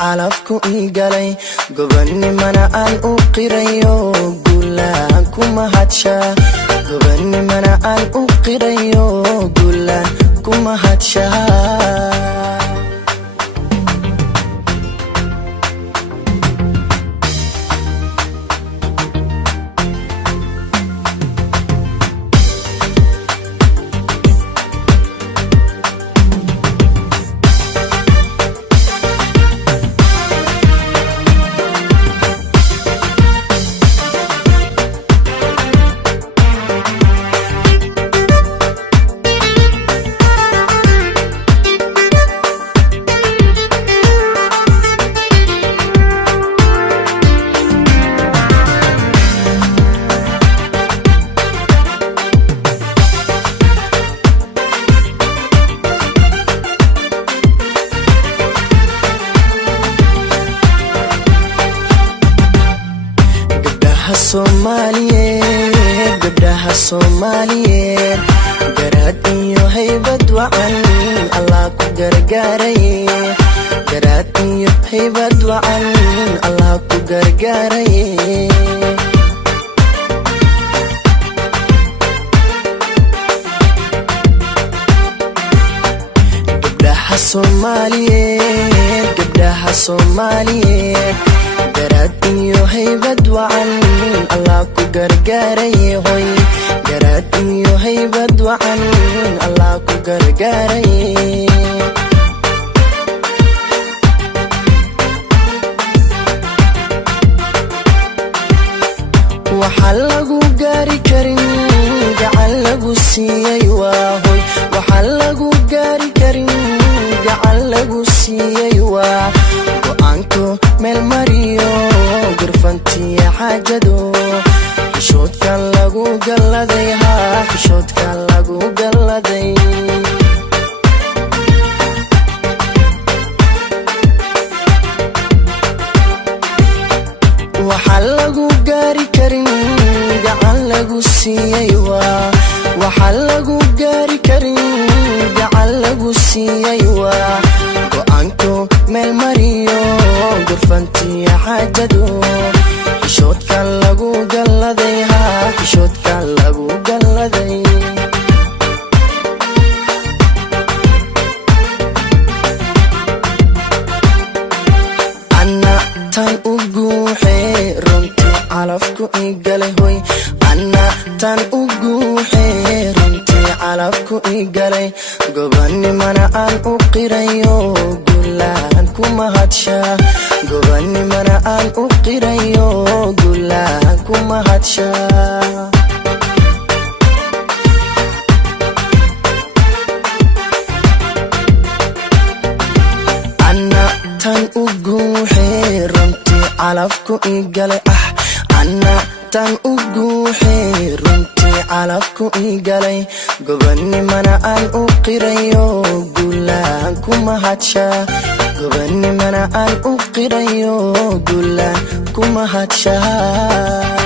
calafku ii galay gobannimana aan u qirayo guulaan ku mahadshaa gobannimana aan u qirayo guulaan ku mahadshaa gabdhaha Soomaaliyeed garaad iyo haybad wacan Allah ku gargaaray garaad iyo haybad wacan Allah ku gargaaray gabdhaha Soomaaliyeed garaad iyo haybad wacan Allah ku gargaaray hoy garaad iyo haybad wacan Allah ku gargaaray waxa lagu gaari karin gacan lagu siiyay waa hoy waxa lagu gaari karin gacan lagu siiyay waa go'aanku meel mariyo gurfantiya xaajado xishoodka lagu galladay xishoodka lagu galladay waxa lagu gaari karin gacan lagu siiyay waa waxa lagu gaari karin gacan lagu siiyay waa go'aanku meel mariyo gurfantiya xaajado xishoodka lagu galladay xishoodka lagu galladay anna tan u guuxee runtii calafku ii galay hoy anna tan u guuxee runtii calafku ii galay gobannimana aan u qirayo guulaan ku mahadshaa gobannimana aan u qirayo guulaan ku mahadshaa anna tan u guuxee runtii calafku ii galay anna tan u guuxee runtii calafku ii galay gobannimana aan u qirayo guulaan ku mahadshaa gobannimana aan u qirayo guulaan ku mahadshaa